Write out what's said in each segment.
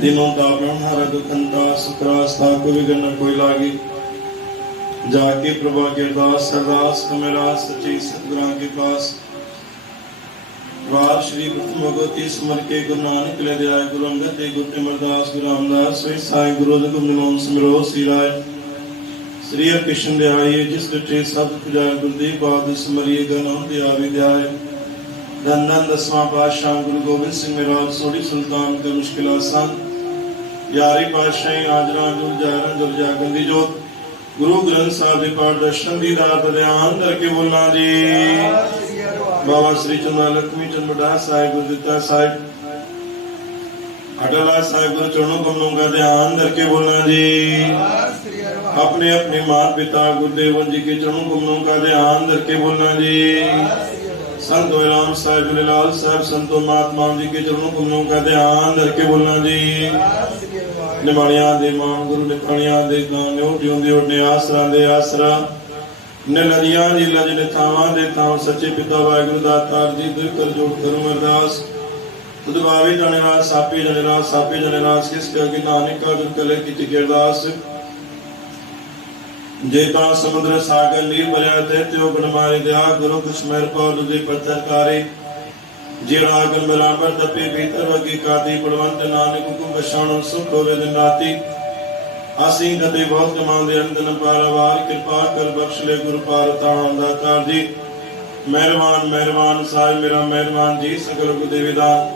दिनों का ब्रह्मारा दुखंता सुखरास्ता को विघ्न न कोई लागे। जाके प्रभा के अरदास अरदास कमेरा सच्ची सतगुरां के पास। वार श्री प्रथम भगवती स्मर के गुरु नानक ले दयाय गुरु अंगद देव गुरु अमरदास गुरु रामदास वे साई गुरु गुरु सिमरो श्री राय श्री कृष्ण दयाये जिस कटे सब खुजाय गुरुदेव बाद स्मरिए गण दया विद्याय धन धन दसवां पातशाह गुरु गोबिंद सिंह मेरा सोड़ी सुल्तान का मुश्किल आसान यारी पातशाही आजरा जुल जागरण जुल जागंदी जोत गुरु ग्रंथ साहिब के पाठ दर्शन दीदार ध्यान करके बोलना जी। बाबा श्री चंद्र लक्ष्मी चंद्र साहिब गुरुदिता साहिब अटला साहिब गुरु चरणों कमलों का ध्यान करके बोलना जी। अपने अपने माता पिता गुरुदेव जी के चरणों कमलों का ध्यान करके बोलना जी। संत राम साहिब गुरुलाल साहब संतो महात्मा जी के चरणों कमलों का ध्यान करके बोलना जी। निमाणिया दे मान गुरु निकाणिया दे गांयो जिउंदे उठने आसरा दे आसरा ने नदियां जी लज ने थावां दे थाव सच्चे पिता वाहिगुरु दातार जी दिल कर जोड़ करूं अरदास खुद भावे जनेराज सापे जनेराज किस के नानक का दुख कले की अरदास जेता समुद्र सागर लीर भरिया ते त्यो गुण मारे दया गुरु कुछ मेर को दुदे पत्थरकारे जेड़ा अगन बराबर तपे भीतर वगी काती पड़वंत नानक को बशाणो सुख होवे दिन राती आसिंग कते बहुत कमांदे अंदन पारवार कृपा कर बख्श ले गुरु पार ताण दातार जी। मेहरबान मेहरबान साहिब मेरा मेहरबान जी सकल गुदेविदान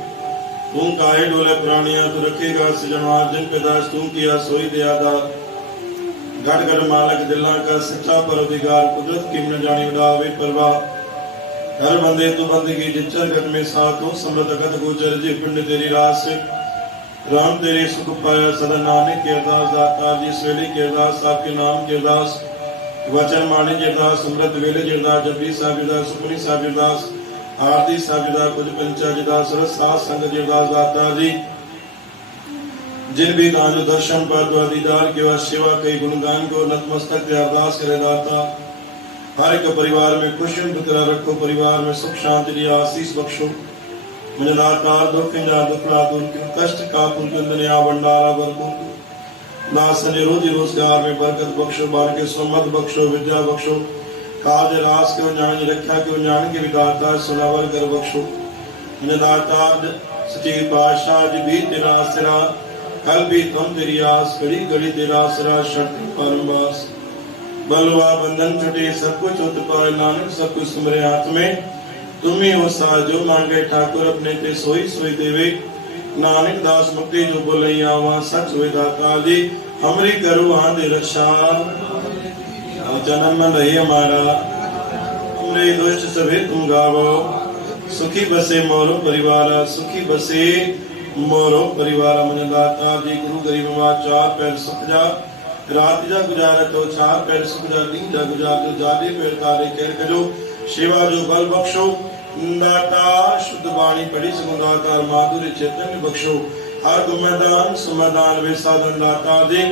तू काहे डोले प्राणिया तू रखेगा सृजनहार जिन पैदाश तू किया सोई दयादार घट घट मालक दिला का सच्चा परअधिकार कुदरत की न जानी उड़ावे परवाह हर बंदे तू बंदगी जिचर घट में सातों समृत गत गोचर जी पिंड तेरी रास राम तेरे सुख पाया सदा नानक के अरदास दाता जी सवेले के अरदास आपके नाम के अरदास वचन माने जी अरदास समृत वेले जी अरदास जपी साहिब अरदास सुखनी साहिब अरदास आरती साहिब अरदास कुछ पंचा जी अरदास सरस साथ संग जी अरदास दाता जी। जिन भी दान दर्शन पर दीदार के बाद सेवा कई गुणगान को नतमस्तक अरदास करे दाता हर एक परिवार में खुशी बरकरार रखो परिवार में सुख शांति दी आशीष बख्शो मुझे दातार दुख दुखला दूर कष्ट का दुनिया भंडारा भरपूर नासने रोजी रोजगार में बरकत बख्शो बार के सम्मत बख्शो विद्या बख्शो काज रास के ज्ञान रक्षा के ज्ञान के विदाता सुनावर कर बख्शो मुझे दातार सच्चे पातशाह जी भी तेरा आसरा कल भी तुम तेरी आस घड़ी घड़ी तेरा आसरा शक्ति परमवास बलवा बंधन छुटे सब कुछ उत पाए नानक सब कुछ तुम्हारे हाथ में तुम ही हो सा जो मांगे ठाकुर अपने ते सोई सोई देवे नानक दास मुक्ति जो बोले आवा सच हुए दाता जी हमरी करो हाँ दे रक्षा जन्म मन रही हमारा हमरे दुष्ट सभे तुम गावो सुखी बसे मोरो परिवार सुखी बसे मोरो परिवार मन दाता जी गुरु गरीब चार पैर सुख जा रात जा गुजारा तो चार पैर सुख जा दिन जा गुजार जो जादे पैर तारे कहर करो सेवा जो बल बख्शो दाता शुद्ध वाणी पढ़ी सको दाता माधुर्य चैतन्य बख्शो हर गुमदान सुमदान वे साधन दाता दे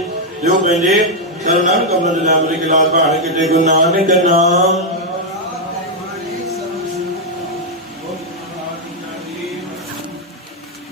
जो बेंजे शरणन कमल अमृत के लाल बाण के गुरु नानक नाम